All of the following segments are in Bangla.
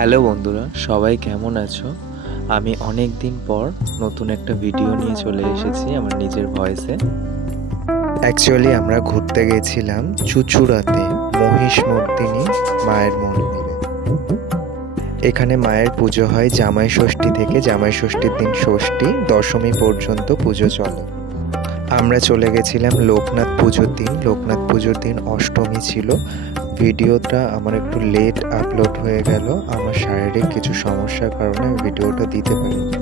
হ্যালো বন্ধুরা, সবাই কেমন আছো? আমি অনেক দিন পর নতুন একটা ভিডিও নিয়ে চলে এসেছি আমার নিজের ভয়েসে। অ্যাকচুয়ালি আমরা ঘুরতে গেছিলাম চুঁচুড়াতে মহিষমর্দিনী মায়ের মন্দিরে। এখানে মায়ের পুজো হয় জামাই ষষ্ঠী থেকে। জামাই ষষ্ঠীর দিন ষষ্ঠী, দশমী পর্যন্ত পুজো চলে। আমরা চলে গেছিলাম লোকনাথ পুজোর দিন। লোকনাথ পুজোর দিন অষ্টমী ছিল। ভিডিওটা আমার একটু লেট আপলোড হয়ে গেল। আমার শারীরিক কিছু সমস্যার কারণে ভিডিওটা দিতে পারিনি।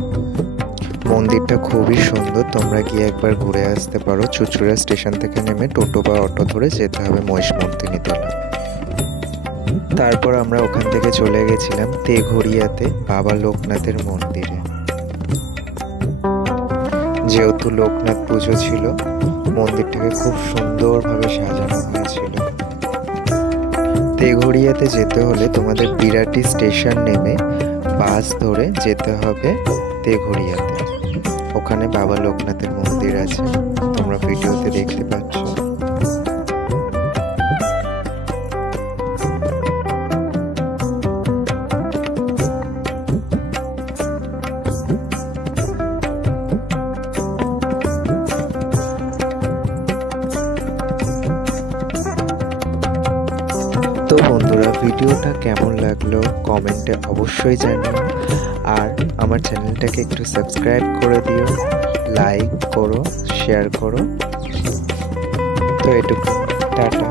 মন্দিরটা খুবই সুন্দর, তোমরা গিয়ে একবার ঘুরে আসতে পারো। চুঁচুড়া স্টেশন থেকে নেমে টোটো বা অটো ধরে যেতে হবে মহিষমর্দিনী তলা। তারপর আমরা ওখান থেকে চলে গেছিলাম তেঘরিয়াতে বাবা লোকনাথের মন্দিরে। যেহেতু লোকনাথ পুজো ছিল, মন্দিরটাকে খুব সুন্দরভাবে সাজানো হয়েছিল। তেঘরিয়াতে যেতে হলে তোমাদের বিরাটি স্টেশন নেমে বাস ধরে যেতে হবে তেঘরিয়াতে। ওখানে বাবা লোকনাথের মন্দির আছে, তোমরা ভিডিওতে দেখতে পাচ্ছ। তো বন্ধুরা, ভিডিওটা কেমন লাগলো কমেন্টে অবশ্যই জানিও। আর আমার চ্যানেলটাকে একটু সাবস্ক্রাইব করে দিও, লাইক করো, শেয়ার করো। তো এটুকু, টাটা।